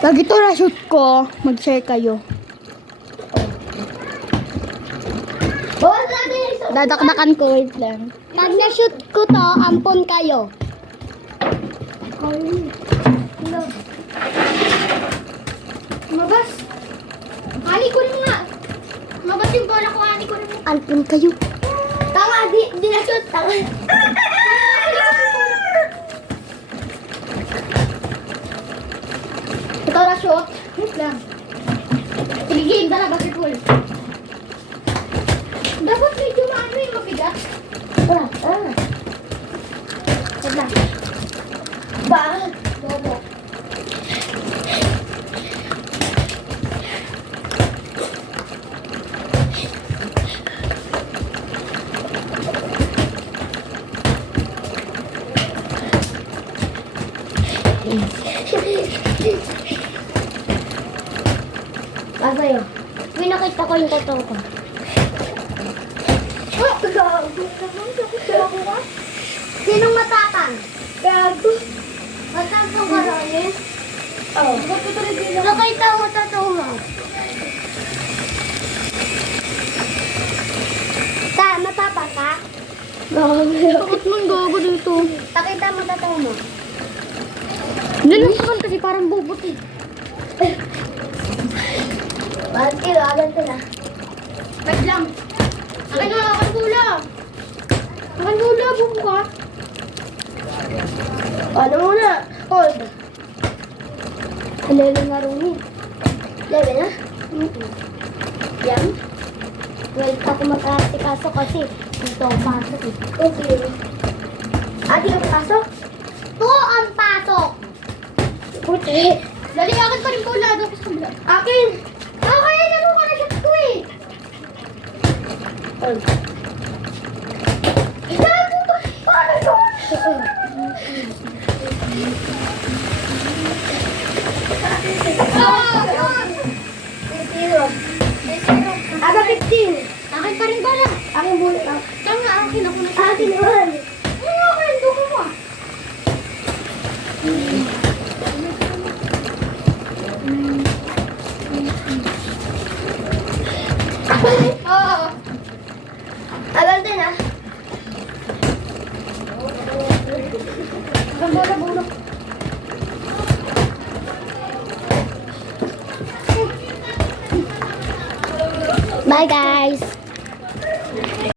Pag ito na-shoot ko, mag-share kayo. Dadakdakan ko, wait lang. Pag na-shoot ko to, ampon kayo. Mabas. Ani ko rin nga. Mabas yung bola ko, ani ko rin. Ampon kayo. Tanga, di na-shoot. Tanga. Ito na-shoot. Wait lang. Sige, dala basketball. Dapat medyo maano yung mabigat. Wait lang. Ba? Bobo. Asa yun? May nakita ko yung totoo ko. Oh, gago. Gago ka? Sinong matapang? Gago. Matapang ka rin eh? Oo. Nakita mo totoo mo. Ta, matapang ka? Gago. Bakit man gago dito? Nakita mo totoo mo. Nilasakan kasi parang bubot eh. Bakit kayo? Agad ka na. Wait lang. Akin na, akin hula. Akin hula, buko ka. Ano muna? Hold. Halala nga Rumi. Lebe na? Yan? Wait, ako mag-aasikaso kasi dito ang pasok eh. Okay. Ate, yung pasok? To ang pasok! Puti. Dali, akin pa rin hula. Doon ko sa kabila. Akin! Okay, ano ka na shot ko eh. Hold. Gago ba? Paano yun? Aga 15. Akin pa rin bala. Akin bulit ako. Tanga, akin ako na. Akin naman. Ano akin? Duko mo ah. Oo. Agal din ah. Ang bola-bola. Bye guys!